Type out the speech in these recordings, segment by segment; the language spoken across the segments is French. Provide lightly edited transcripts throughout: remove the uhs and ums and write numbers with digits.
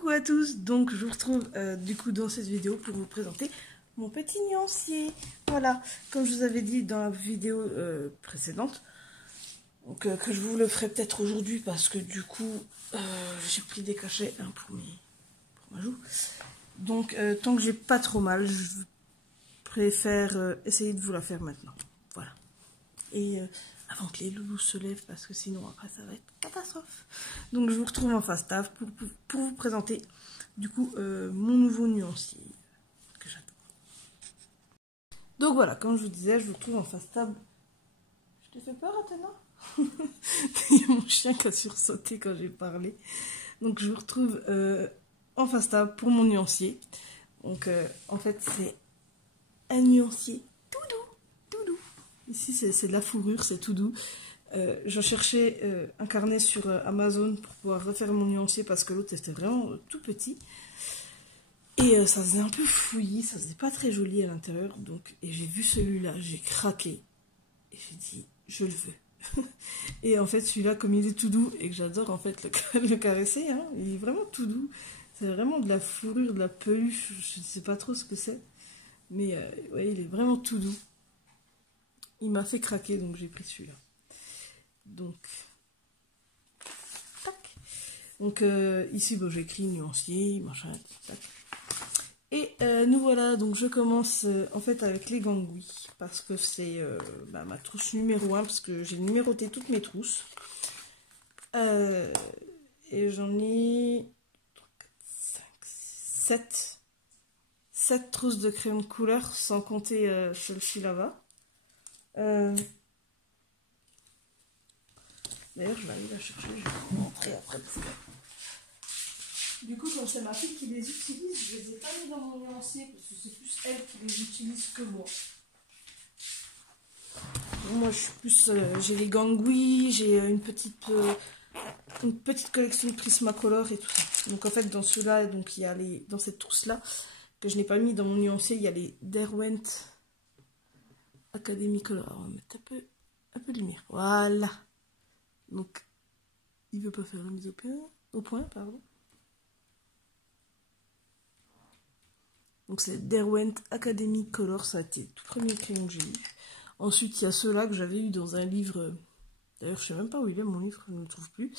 Coucou à tous, donc je vous retrouve du coup dans cette vidéo pour vous présenter mon petit nuancier. Voilà, comme je vous avais dit dans la vidéo précédente, donc, que je vous le ferai peut-être aujourd'hui parce que du coup j'ai pris des cachets pour ma joue. Donc tant que j'ai pas trop mal, je préfère essayer de vous la faire maintenant. Voilà. Et avant que les loulous se lèvent parce que sinon après ça va être catastrophe. Donc je vous retrouve en face table pour vous présenter du coup mon nouveau nuancier que j'adore. Donc voilà, comme je vous disais, je vous retrouve en face table. Je t'ai fait peur, Athéna? Il y a mon chien qui a sursauté quand j'ai parlé. Donc je vous retrouve en face table pour mon nuancier. Donc en fait c'est un nuancier tout doux. Ici c'est de la fourrure, c'est tout doux. Je cherchais un carnet sur Amazon pour pouvoir refaire mon nuancier parce que l'autre était vraiment tout petit. Et ça faisait un peu fouillis, ça faisait pas très joli à l'intérieur. Donc, et j'ai vu celui-là, j'ai craqué. Et j'ai dit, je le veux. Et en fait, celui-là, comme il est tout doux et que j'adore en fait le caresser, hein, il est vraiment tout doux. C'est vraiment de la fourrure, de la peluche, je ne sais pas trop ce que c'est. Mais ouais, il est vraiment tout doux. Il m'a fait craquer, donc j'ai pris celui-là. Donc, tac. Donc ici, bon, j'ai écrit nuancier, machin, tac. Et nous voilà, donc je commence en fait avec les gangouis, parce que c'est ma trousse numéro 1, parce que j'ai numéroté toutes mes trousses. Et j'en ai 7 trousses de crayon de couleur, sans compter celle-ci là-bas. D'ailleurs, je vais aller la chercher, je vais vous montrer après. Du coup, comme c'est ma fille qui les utilise, je les ai pas mis dans mon nuancier parce que c'est plus elle qui les utilise que moi. Moi, je suis plus, j'ai les gangouis, j'ai une petite collection de Prismacolor et tout ça. Donc en fait, dans ceux-là, donc il y a dans cette trousse-là que je n'ai pas mis dans mon nuancier, il y a les Derwent Academy Color. On va mettre un peu de lumière. Voilà. Donc, il veut pas faire la mise au point, pardon. Donc c'est Derwent Academy Color, ça a été le tout premier crayon que j'ai eu. Ensuite, il y a ceux-là que j'avais eu dans un livre. D'ailleurs, je sais même pas où il est mon livre, je ne le trouve plus.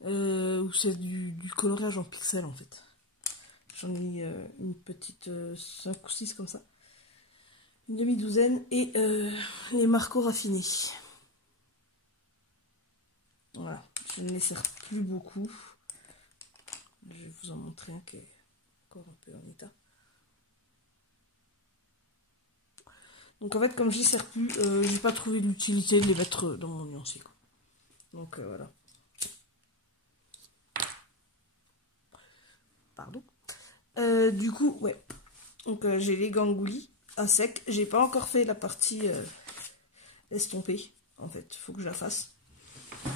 Où c'est du coloriage en pixels en fait. J'en ai une petite 5 ou 6 comme ça. Une demi-douzaine. Et les marcos raffinés. Voilà, je ne les sers plus beaucoup. Je vais vous en montrer un qui est encore un peu en état. Donc en fait, comme je ne les sers plus, j'ai pas trouvé l'utilité de les mettre dans mon nuancier. Donc voilà. Pardon. Du coup, ouais. Donc j'ai les gangouis à sec. J'ai pas encore fait la partie estompée. En fait, il faut que je la fasse.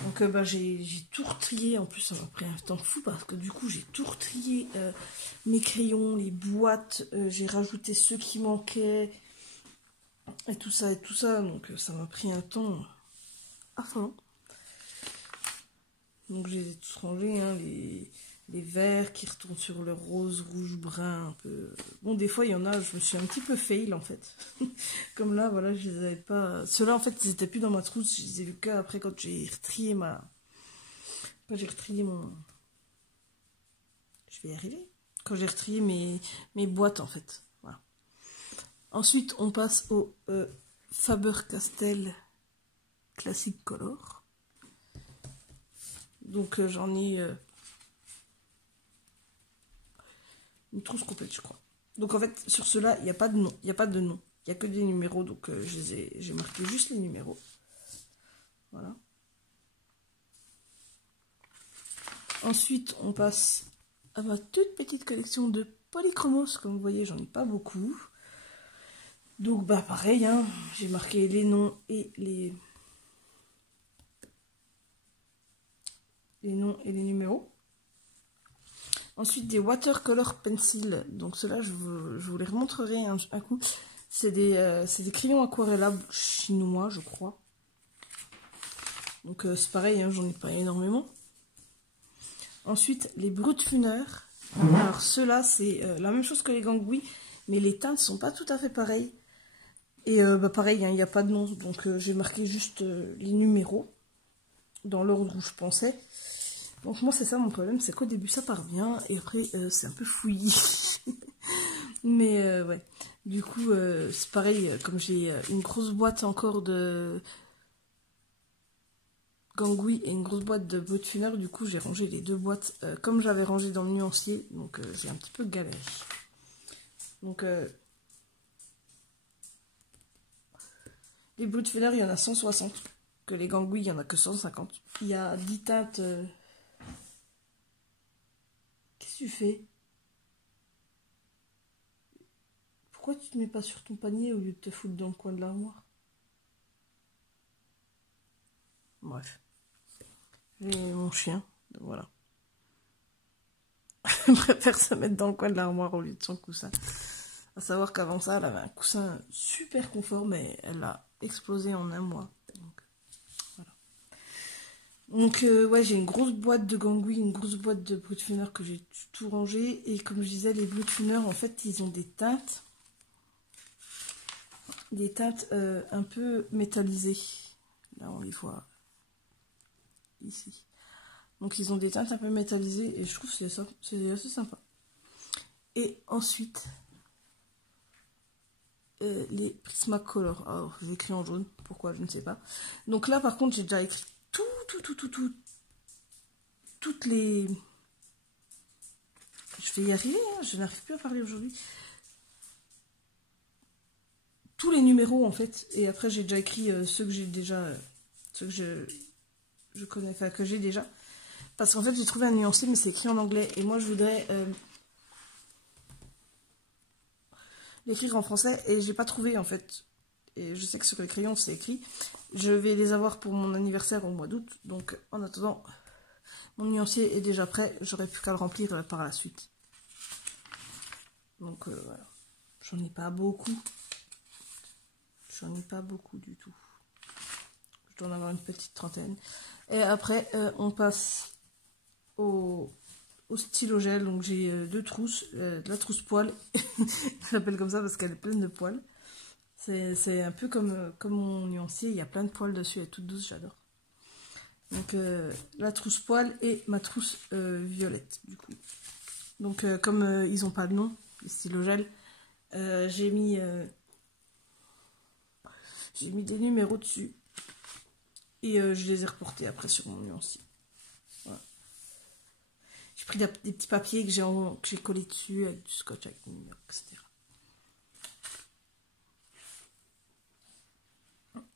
Donc j'ai tout retrié. En plus, ça m'a pris un temps fou parce que du coup, j'ai tout retrié. Mes crayons, les boîtes. J'ai rajouté ceux qui manquaient. Et tout ça. Donc ça m'a pris un temps affolant. Donc je les ai tous rangés, hein, les verts qui retournent sur le rose, rouge, brun, un peu. Bon, des fois il y en a, je me suis un petit peu fail en fait. Comme là, voilà, je les avais pas. Ceux-là en fait, ils étaient plus dans ma trousse, je les ai vus qu'après quand j'ai retrié Quand j'ai retrié mon. Je vais y arriver. Quand j'ai retrié mes boîtes en fait. Voilà. Ensuite, on passe au Faber-Castell Classic Color. Donc j'en ai une trousse complète, je crois. Donc en fait, sur ceux-là, il n'y a pas de nom. Il n'y a pas de nom. Il n'y a que des numéros. Donc j'ai marqué juste les numéros. Voilà. Ensuite, on passe à ma toute petite collection de polychromos. Comme vous voyez, j'en ai pas beaucoup. Donc bah pareil, hein, j'ai marqué les noms et les les numéros. Ensuite, des watercolor pencil. Donc ceux-là, je vous les remontrerai un coup. C'est des crayons aquarellables chinois, je crois. Donc c'est pareil, hein, j'en ai pas énormément. Ensuite, les Brutfuner. Alors ceux-là, c'est la même chose que les gangouis, mais les teintes sont pas tout à fait pareilles. Et pareil, il n'y a pas de nom, donc j'ai marqué juste les numéros dans l'ordre où je pensais. Donc moi c'est ça mon problème, c'est qu'au début ça part bien et après c'est un peu fouillis. Mais ouais, du coup c'est pareil, comme j'ai une grosse boîte encore de gangouis et une grosse boîte de Brutfuner, du coup j'ai rangé les deux boîtes comme j'avais rangé dans le nuancier, donc j'ai un petit peu galéré. Donc les Brutfuner il y en a 160, que les gangouis il y en a que 150. Il y a 10 teintes... Qu'est-ce que tu fais? Pourquoi tu te mets pas sur ton panier au lieu de te foutre dans le coin de l'armoire? Bref. J'ai mon chien, voilà. Elle préfère se mettre dans le coin de l'armoire au lieu de son coussin. À savoir qu'avant ça, elle avait un coussin super confort, mais elle a explosé en un mois. Donc, voilà. Donc ouais, j'ai une grosse boîte de gangouis, une grosse boîte de Brutfuner que j'ai tout rangé. Et comme je disais, les Brutfuner, en fait, ils ont des teintes. Des teintes un peu métallisées. Là, on les voit ici. Donc ils ont des teintes un peu métallisées et je trouve que c'est assez sympa. Et ensuite, les Prismacolor. Alors j'ai écrit en jaune, pourquoi je ne sais pas. Donc là par contre j'ai déjà écrit toutes les... Je vais y arriver, hein, je n'arrive plus à parler aujourd'hui. Tous les numéros en fait. Et après j'ai déjà écrit ceux que j'ai déjà... ceux que je connais, enfin que j'ai déjà. Parce qu'en fait j'ai trouvé un nuancier mais c'est écrit en anglais. Et moi je voudrais... l'écrire en français et j'ai pas trouvé en fait. Et je sais que sur les crayons c'est écrit. Je vais les avoir pour mon anniversaire au mois d'août. Donc en attendant, mon nuancier est déjà prêt. J'aurai plus qu'à le remplir par la suite. Donc voilà. J'en ai pas beaucoup. J'en ai pas beaucoup du tout. Je dois en avoir une petite trentaine. Et après on passe au stylo gel. Donc j'ai deux trousses. De la trousse poil. Je l'appelle comme ça parce qu'elle est pleine de poils. C'est un peu comme mon nuancier, il y a plein de poils dessus, elle est toute douce, j'adore. Donc la trousse poil et ma trousse violette, du coup. Donc comme ils n'ont pas de nom, les stylos gel, j'ai mis des numéros dessus. Et je les ai reportés après sur mon nuancier. Voilà. J'ai pris des petits papiers que j'ai collés dessus avec du scotch, avec des numéros, etc.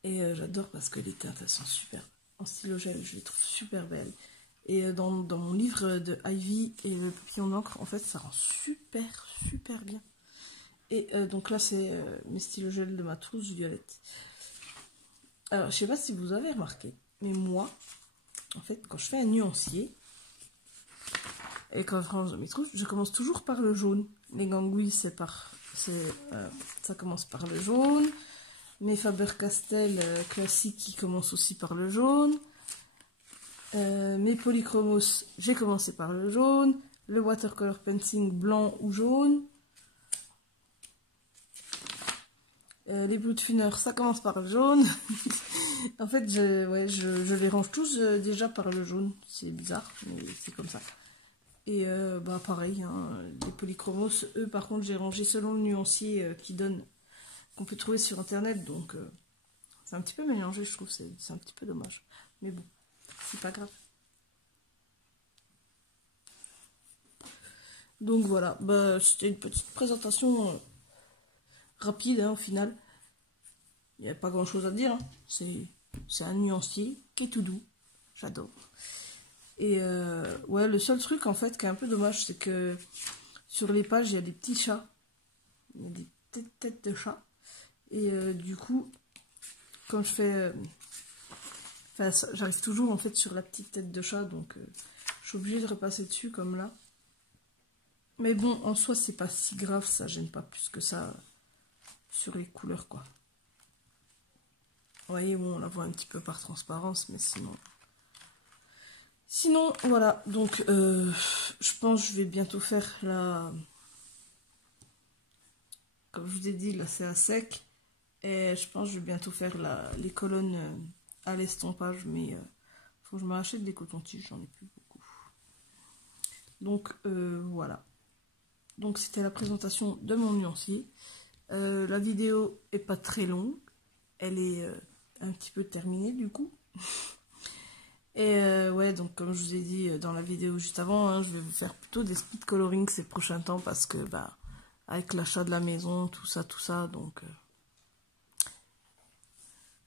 Et j'adore parce que les teintes, elles sont super. En stylo gel, je les trouve super belles. Et dans mon livre de Ivy et le papillon d'encre, en fait, ça rend super, super bien. Et donc là, c'est mes stylos gel de ma trousse violette. Alors, je sais pas si vous avez remarqué, mais moi, en fait, quand je fais un nuancier, et quand je range mes trousses, je commence toujours par le jaune. Les gangouis, ça commence par le jaune. Mes Faber-Castell classiques qui commencent aussi par le jaune. Mes Polychromos, j'ai commencé par le jaune. Le watercolor pencil blanc ou jaune. Les Brutfuner, ça commence par le jaune. En fait, je les range tous déjà par le jaune. C'est bizarre, mais c'est comme ça. Et bah pareil, hein, les Polychromos, eux par contre, j'ai rangé selon le nuancier qu'on peut trouver sur internet. Donc c'est un petit peu mélangé, je trouve. C'est un petit peu dommage. Mais bon, c'est pas grave. Donc voilà, bah, c'était une petite présentation rapide hein, au final. Il n'y a pas grand chose à dire. Hein. C'est un nuancier qui est tout doux. J'adore. Et ouais, le seul truc en fait qui est un peu dommage, c'est que sur les pages, il y a des petits chats. Il y a des petites têtes de chat. Et du coup, quand je fais... j'arrive toujours en fait sur la petite tête de chat, donc je suis obligée de repasser dessus comme là. Mais bon, en soi, c'est pas si grave, ça gêne pas plus que ça sur les couleurs, quoi. Vous voyez, bon, on la voit un petit peu par transparence, mais sinon Sinon, voilà, donc je pense que je vais bientôt faire la... Comme je vous ai dit, là c'est à sec. Et je pense que je vais bientôt faire les colonnes à l'estompage. Mais faut que je me rachète des cotons-tiges, j'en ai plus beaucoup. Donc voilà. Donc c'était la présentation de mon nuancier. La vidéo est pas très longue. Elle est un petit peu terminée du coup. Et ouais, donc comme je vous ai dit dans la vidéo juste avant, hein, je vais vous faire plutôt des speed coloring ces prochains temps parce que bah avec l'achat de la maison, tout ça, donc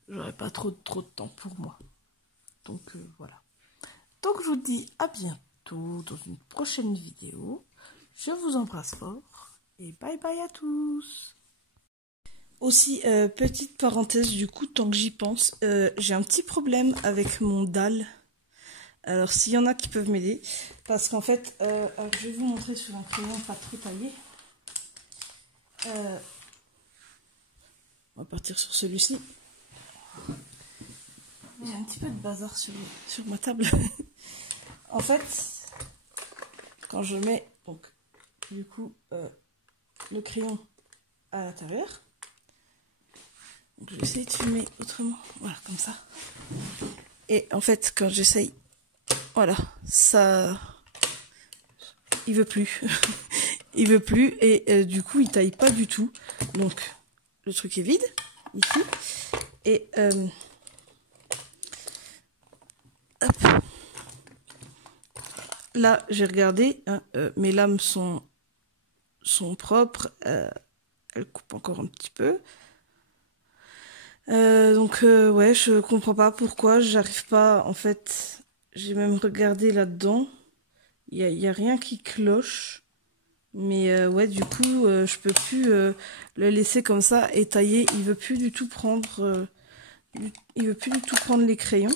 j'aurai pas trop de temps pour moi. Donc voilà. Donc je vous dis à bientôt dans une prochaine vidéo. Je vous embrasse fort et bye bye à tous. Aussi, petite parenthèse du coup, tant que j'y pense, j'ai un petit problème avec mon dalle. Alors s'il y en a qui peuvent m'aider, parce qu'en fait, je vais vous montrer sur un crayon pas trop taillé. On va partir sur celui-ci. J'ai un petit peu de bazar sur ma table. En fait, quand je mets donc du coup le crayon à l'intérieur, je vais essayer de filmer autrement, voilà comme ça. Et en fait, quand j'essaye, voilà, ça, il veut plus, il veut plus et du coup il taille pas du tout. Donc le truc est vide ici et hop. Là j'ai regardé, hein, mes lames sont propres, elles coupent encore un petit peu. Donc ouais, je comprends pas pourquoi j'arrive pas, en fait, j'ai même regardé là-dedans, il y a rien qui cloche, mais ouais, du coup, je peux plus le laisser comme ça et tailler, il veut plus du tout prendre, les crayons.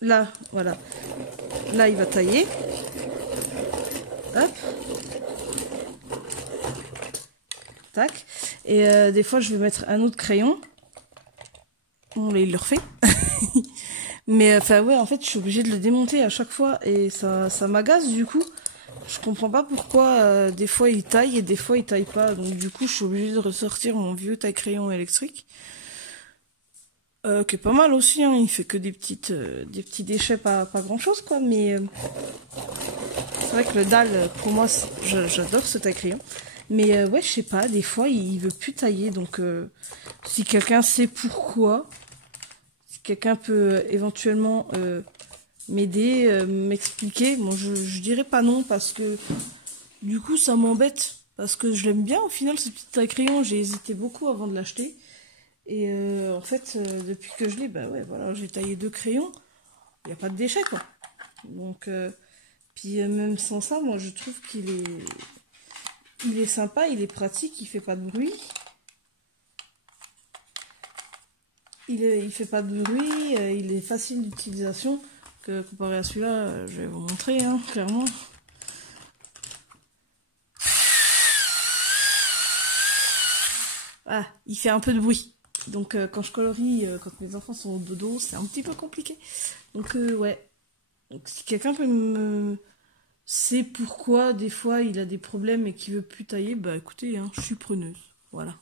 Là, voilà, là il va tailler, hop. Tac. Et des fois, je vais mettre un autre crayon. Bon, là, il le refait. Mais enfin, ouais, en fait, je suis obligée de le démonter à chaque fois. Et ça m'agace, du coup. Je comprends pas pourquoi des fois il taille et des fois il taille pas. Donc, du coup, je suis obligée de ressortir mon vieux taille-crayon électrique. Qui est pas mal aussi, hein. Il fait que des petits déchets, pas grand-chose, quoi. Mais c'est vrai que le dalle, pour moi, j'adore ce taille-crayon. Mais ouais, je sais pas, des fois, il veut plus tailler. Donc, si quelqu'un sait pourquoi, si quelqu'un peut éventuellement m'aider, m'expliquer, bon, je dirais pas non, parce que du coup, ça m'embête. Parce que je l'aime bien, au final, ce petit taille-crayon. J'ai hésité beaucoup avant de l'acheter. Et en fait, depuis que je l'ai, bah ouais, voilà, j'ai taillé 2 crayons. Il n'y a pas de déchets, quoi. Donc, puis même sans ça, moi, je trouve il est sympa, il est pratique, il fait pas de bruit. Il fait pas de bruit, il est facile d'utilisation. Comparé à celui-là, je vais vous montrer, hein, clairement. Ah, il fait un peu de bruit. Donc quand je colorie, quand mes enfants sont au dodo, c'est un petit peu compliqué. Donc ouais. Donc si quelqu'un peut me... sait pourquoi des fois il a des problèmes et qu'il veut plus tailler, bah écoutez, hein, je suis preneuse. Voilà.